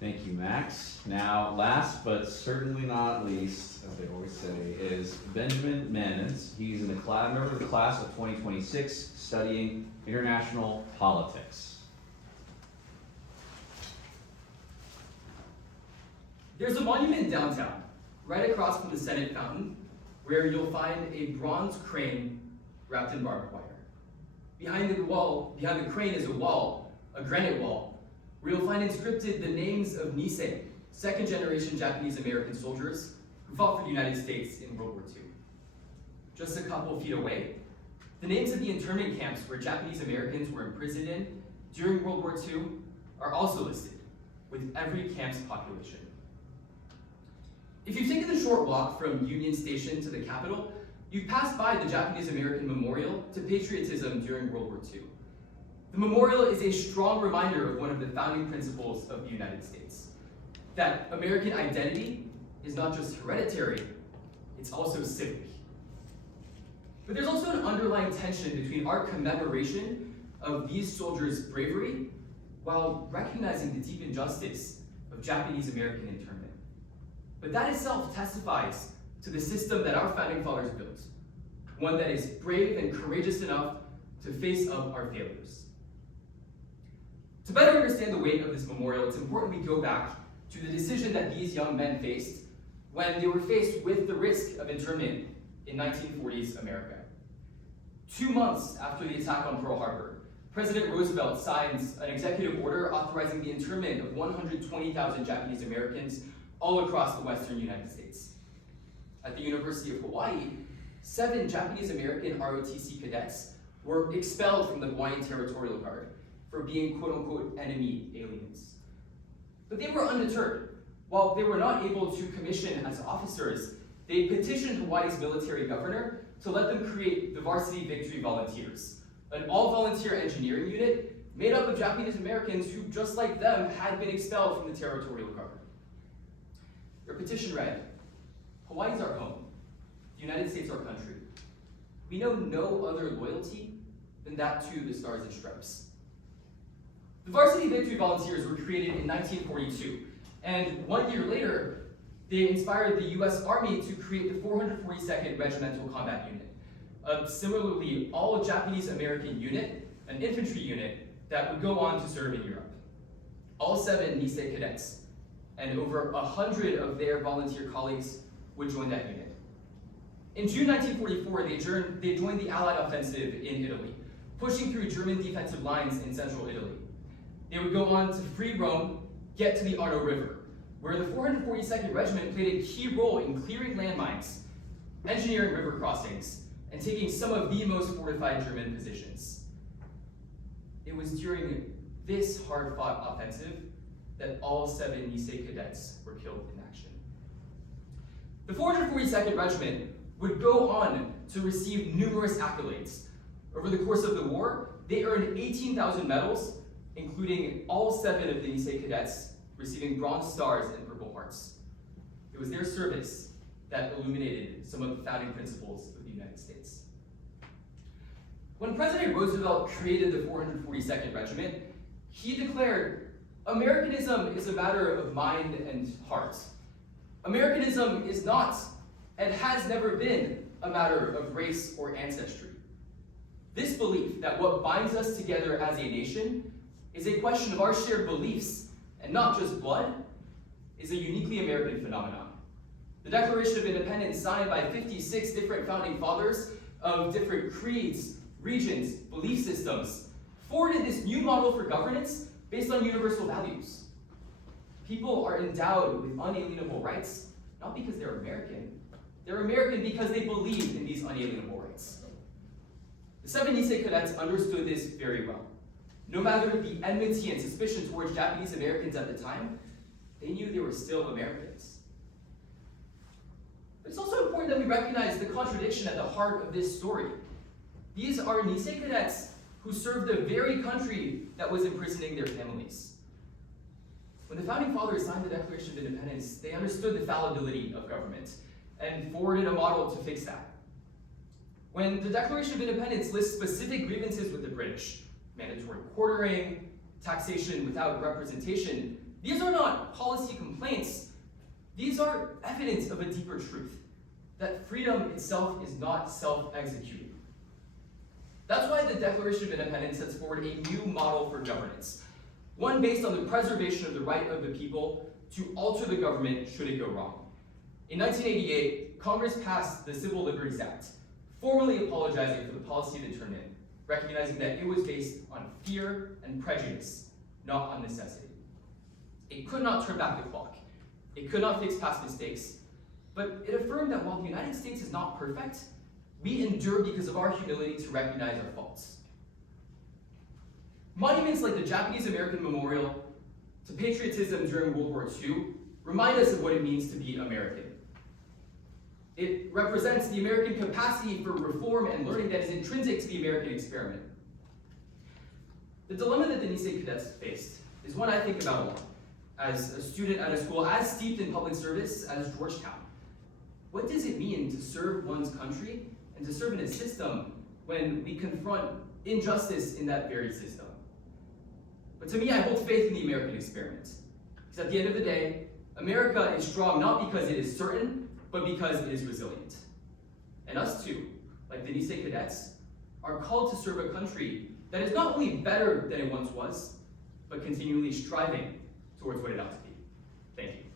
Thank you, Max. Now, last but certainly not least, as they always say, is Benjamin Manens. He's in the member of the class of 2026, studying international politics. There's a monument downtown, right across from the Senate fountain, where you'll find a bronze crane wrapped in barbed wire. Behind the crane is a wall, a granite wall, where you'll find inscripted the names of Nisei, second-generation Japanese-American soldiers who fought for the United States in World War II. Just a couple feet away, the names of the internment camps where Japanese-Americans were imprisoned in during World War II are also listed, with every camp's population. If you've taken the short walk from Union Station to the Capitol, you've passed by the Japanese-American Memorial to Patriotism during World War II. The memorial is a strong reminder of one of the founding principles of the United States, that American identity is not just hereditary, it's also civic. But there's also an underlying tension between our commemoration of these soldiers' bravery while recognizing the deep injustice of Japanese-American internment. But that itself testifies to the system that our founding fathers built, one that is brave and courageous enough to face up our failures. To better understand the weight of this memorial, it's important we go back to the decision that these young men faced when they were faced with the risk of internment in 1940s America. 2 months after the attack on Pearl Harbor, President Roosevelt signs an executive order authorizing the internment of 120,000 Japanese Americans all across the western United States. At the University of Hawaii, 7 Japanese American ROTC cadets were expelled from the Hawaiian Territorial Guard for being quote-unquote enemy aliens. But they were undeterred. While they were not able to commission as officers, they petitioned Hawaii's military governor to let them create the Varsity Victory Volunteers, an all-volunteer engineering unit made up of Japanese Americans who, just like them, had been expelled from the Territorial Guard. Their petition read, "Hawaii's our home, the United States our country. We know no other loyalty than that to the Stars and Stripes." The Varsity Victory Volunteers were created in 1942, and 1 year later, they inspired the US Army to create the 442nd Regimental Combat Unit, a similarly all-Japanese-American unit, an infantry unit that would go on to serve in Europe. All 7 Nisei cadets and over 100 of their volunteer colleagues would join that unit. In June 1944, they joined the Allied offensive in Italy, pushing through German defensive lines in central Italy. They would go on to free Rome, get to the Arno River, where the 442nd Regiment played a key role in clearing landmines, engineering river crossings, and taking some of the most fortified German positions. It was during this hard-fought offensive that all 7 Nisei cadets were killed in action. The 442nd Regiment would go on to receive numerous accolades. Over the course of the war, they earned 18,000 medals, including all 7 of the Nisei cadets receiving Bronze Stars and Purple Hearts. It was their service that illuminated some of the founding principles of the United States. When President Roosevelt created the 442nd Regiment, he declared, "Americanism is a matter of mind and heart. Americanism is not, and has never been, a matter of race or ancestry." This belief that what binds us together as a nation is a question of our shared beliefs and not just blood is a uniquely American phenomenon. The Declaration of Independence, signed by 56 different founding fathers of different creeds, regions, belief systems, forwarded this new model for governance based on universal values. People are endowed with unalienable rights, not because they're American. They're American because they believe in these unalienable rights. The 7 Nisei cadets understood this very well. No matter the enmity and suspicion towards Japanese Americans at the time, they knew they were still Americans. But it's also important that we recognize the contradiction at the heart of this story. These are Nisei cadets who served the very country that was imprisoning their families. When the Founding Fathers signed the Declaration of Independence, they understood the fallibility of government and forwarded a model to fix that. When the Declaration of Independence lists specific grievances with the British, mandatory quartering, taxation without representation, These are not policy complaints. These are evidence of a deeper truth, that freedom itself is not self-executing. That's why the Declaration of Independence sets forward a new model for governance, one based on the preservation of the right of the people to alter the government should it go wrong. In 1988, Congress passed the Civil Liberties Act, formally apologizing for the policy that it turned in, recognizing that it was based on fear and prejudice, not on necessity. It could not turn back the clock. It could not fix past mistakes, but it affirmed that while the United States is not perfect, we endure because of our humility to recognize our faults. Monuments like the Japanese-American Memorial to patriotism during World War II remind us of what it means to be American. It represents the American capacity for reform and learning that is intrinsic to the American experiment. The dilemma that the Nisei cadets faced is one I think about a lot. As a student at a school as steeped in public service as Georgetown, what does it mean to serve one's country and to serve in a system when we confront injustice in that very system? But to me, I hold faith in the American experiment. Because at the end of the day, America is strong not because it is certain, but because it is resilient. And us too, like the Nisei cadets, are called to serve a country that is not only better than it once was, but continually striving towards what it ought to be. Thank you.